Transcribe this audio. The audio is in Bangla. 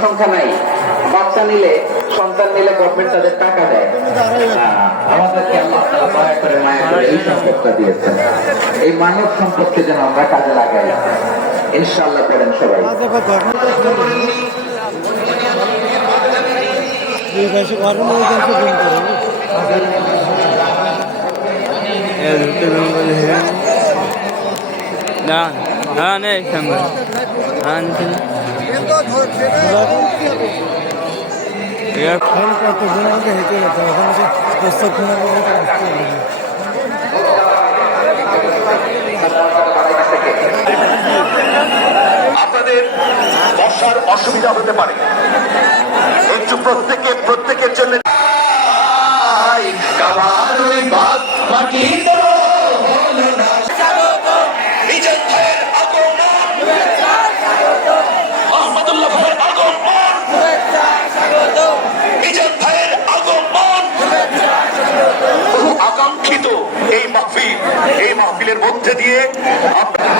জনসংখ্যা নাই। বাচ্চা নিলে সন্তান নিলে গভর্নমেন্ট তাদের টাকা দেয়। আহ, আমাদেরকে আল্লাহ করে মায়া করে এই সম্পদটা দিয়েছেন। এই মানব সম্পদকে যেন আমরা কাজে লাগাই। ইনশাআল্লাহ করেন সবাই। না। না নেই সঙ্গে। আনছি হেঁটে এখন যে প্রস্তাব শোনার পরে তো আসতে হবে। আপনাদের বসার অসুবিধা হতে পারে। একটু প্রত্যেকে প্রত্যেকের জন্য মাহফিল এই মাহফিলের মধ্যে দিয়ে আপনারা